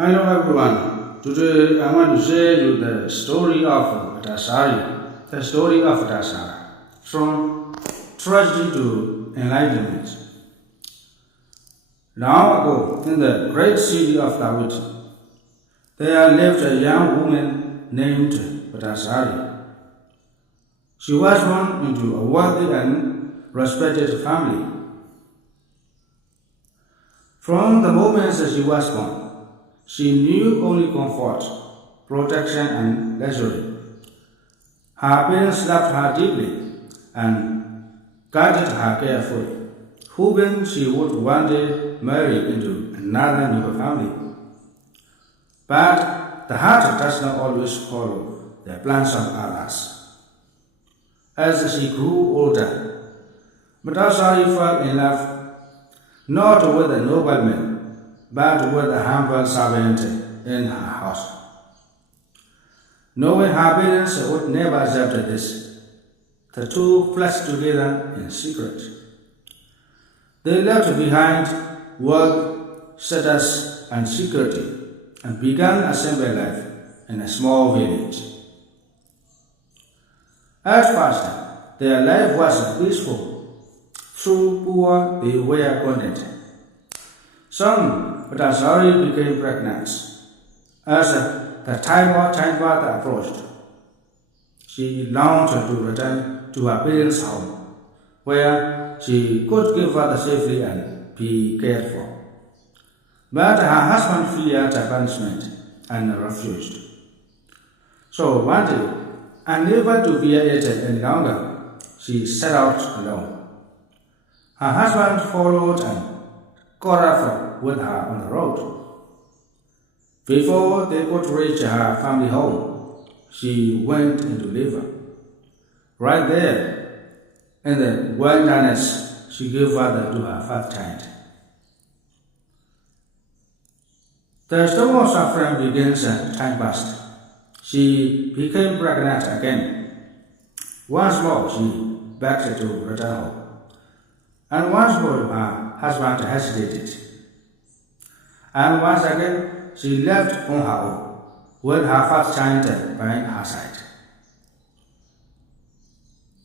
Hello everyone. Today I want to share you the story of Patacari, the story of Patacari, from tragedy to enlightenment. Long ago, in the great city of Dawit, there lived a young woman named Patacari. She was born into a wealthy and respected family. From the moment that she was born, she knew only comfort, protection, and luxury. Her parents loved her deeply and guided her carefully, hoping she would one day marry into another new family. But the heart does not always follow the plans of others. As she grew older, Madasari fell in love not with a nobleman, but with a humble servant in her house. Knowing her parents would never accept this, the two fled together in secret. They left behind work, status, and security, and began a simple life in a small village. At first, their life was peaceful. Through poor, they were content. Soon, Patacari became pregnant. As the time of childbirth approached, she longed to return to her parents' home, where she could give birth safely and be cared for. But her husband feared punishment and refused. So one day, unable to bear it any longer, she set out alone. Her husband followed and caught up with her on the road. Before they could reach her family home, she went into labor. Right there, in the wilderness, she gave birth to her first child. The storm of suffering begins at childbirth. She became pregnant again. Once more, she begged to return home. And once more, her husband hesitated. And once again, she left on her own, with her first child by her side.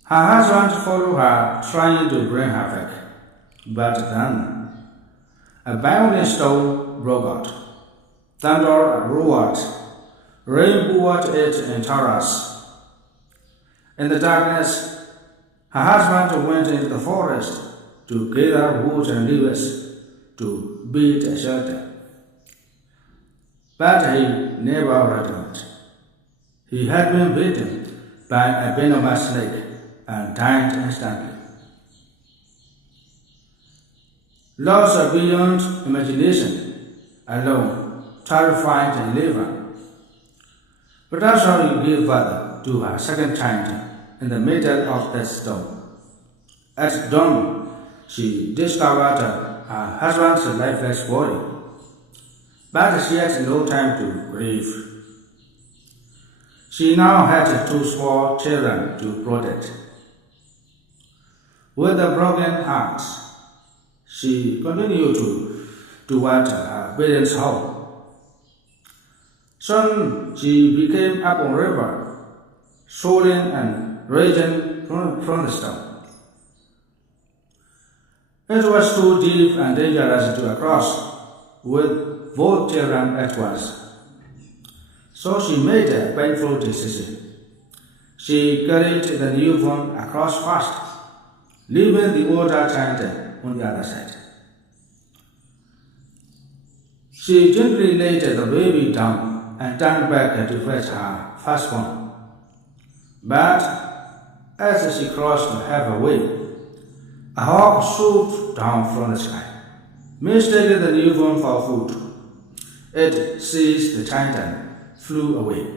Her husband followed her, trying to bring her back. But then, a violent storm broke out. Thunder roared, rain poured it in torrents. In the darkness, her husband went into the forest to gather wood and leaves to build a shelter. But he never returned. He had been bitten by a venomous snake and died instantly. Lost beyond imagination, alone, terrified and living, Patacari gave birth to her second child in the middle of the storm. At dawn, she discovered her husband's lifeless body, but she had no time to grieve. She now had two small children to protect. With a broken heart, she continued toward her parents' home. Soon she became up on river, swollen and raging from the storm. It was too deep and dangerous to cross with both children at once. So she made a painful decision. She carried the newborn across fast, leaving the older child on the other side. She gently laid the baby down and turned back to fetch her firstborn. But as she crossed halfway, a hawk swooped down from the sky, mistaking the newborn for food. It seized the child and flew away.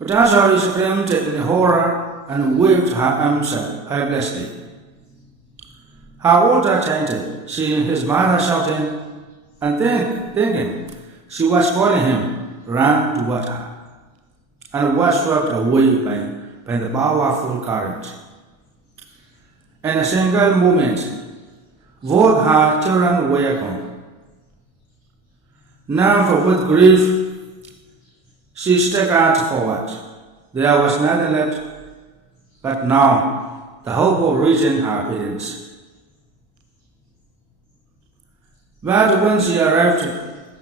Patacari screamed in horror and waved her arms helplessly. Her older child, seeing his mother shouting and thinking she was calling him, ran toward her and was swept away by the powerful current. In a single moment, both her children were gone. Now, with grief, she staggered forward. There was nothing left but now the hope of reaching her parents. But when she arrived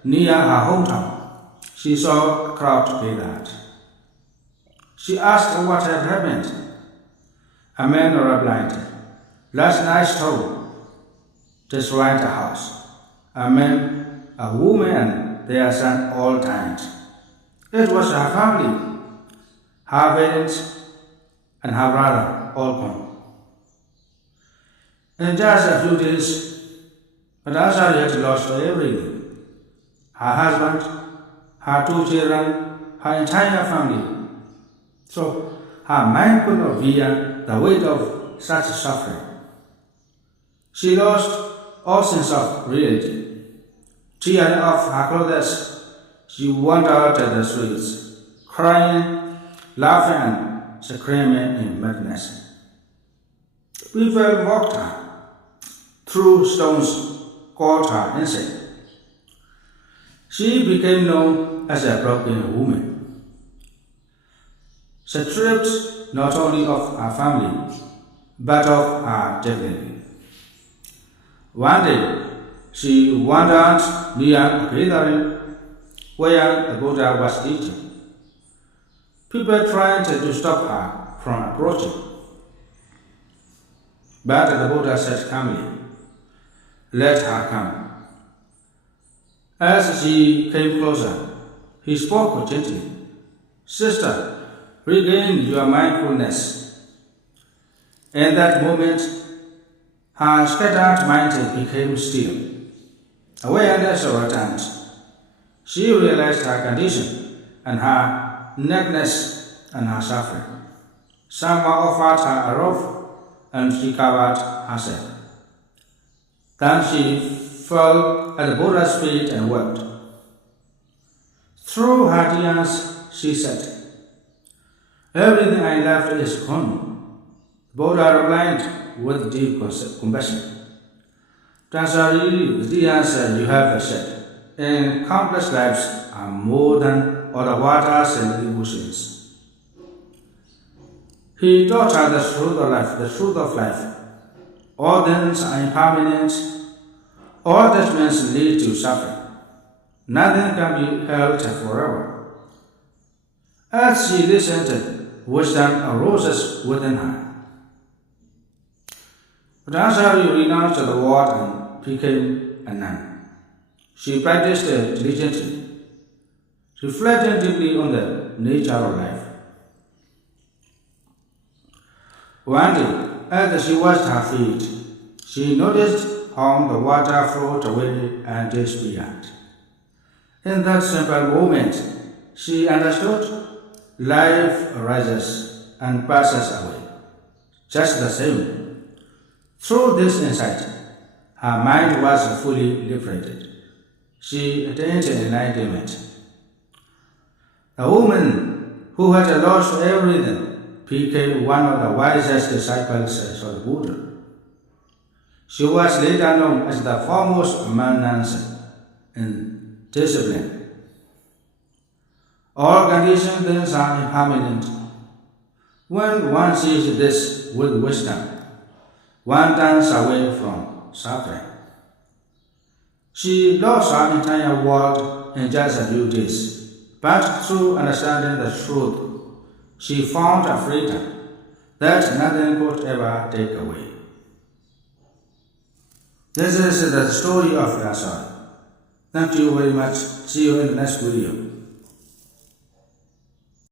near her hometown, she saw a crowd gathered. She asked what had happened. A man replied, "Last night's storm destroyed the house. A man, a woman, and their son all died. It was her family, her parents, and her brother all gone. In just a few days, Patacari had lost everything. Her husband, her 2 children, her entire family. So her mind could not bear the weight of such suffering. She lost all sense of reality. Tearing off her clothes, she wandered the streets, crying, laughing, and screaming in madness. People mocked her, threw stones, called her insane. She became known as a broken woman. She stripped not only of her family, but of her dignity. One day, she wandered near a gathering where the Buddha was teaching. People tried to stop her from approaching. But the Buddha said calmly, "Let her come." As she came closer, he spoke gently, "Sister, regain your mindfulness." In that moment, her scattered mind became still. Awareness returned. She realized her condition and her nakedness and her suffering. Someone offered her a robe and she covered herself. Then she fell at the Buddha's feet and wept. Through her tears, she said, "Everything I left is gone." Buddha replied with deep compassion, "Patacari, the tears you have shed in countless lives are more than all the waters and the oceans." He taught her the truth of life. All things are impermanent. All attachments lead to suffering. Nothing can be held forever. As she listened, wisdom arose within her. Patacari renounced the world and became a nun. She practiced diligently, reflecting deeply on the nature of life. One day, as she washed her feet, she noticed how the water flowed away and disappeared. In that simple moment, she understood life arises and passes away, just the same. Through this insight, her mind was fully liberated. She attained enlightenment. A woman who had lost everything became one of the wisest disciples of the Buddha. She was later known as the foremost among nuns in discipline. All conditioned things are impermanent. When one sees this with wisdom, one turns away from suffering. She lost her entire world in just a few days, but through understanding the truth, she found a freedom that nothing could ever take away. This is the story of Patacari. Thank you very much. See you in the next video.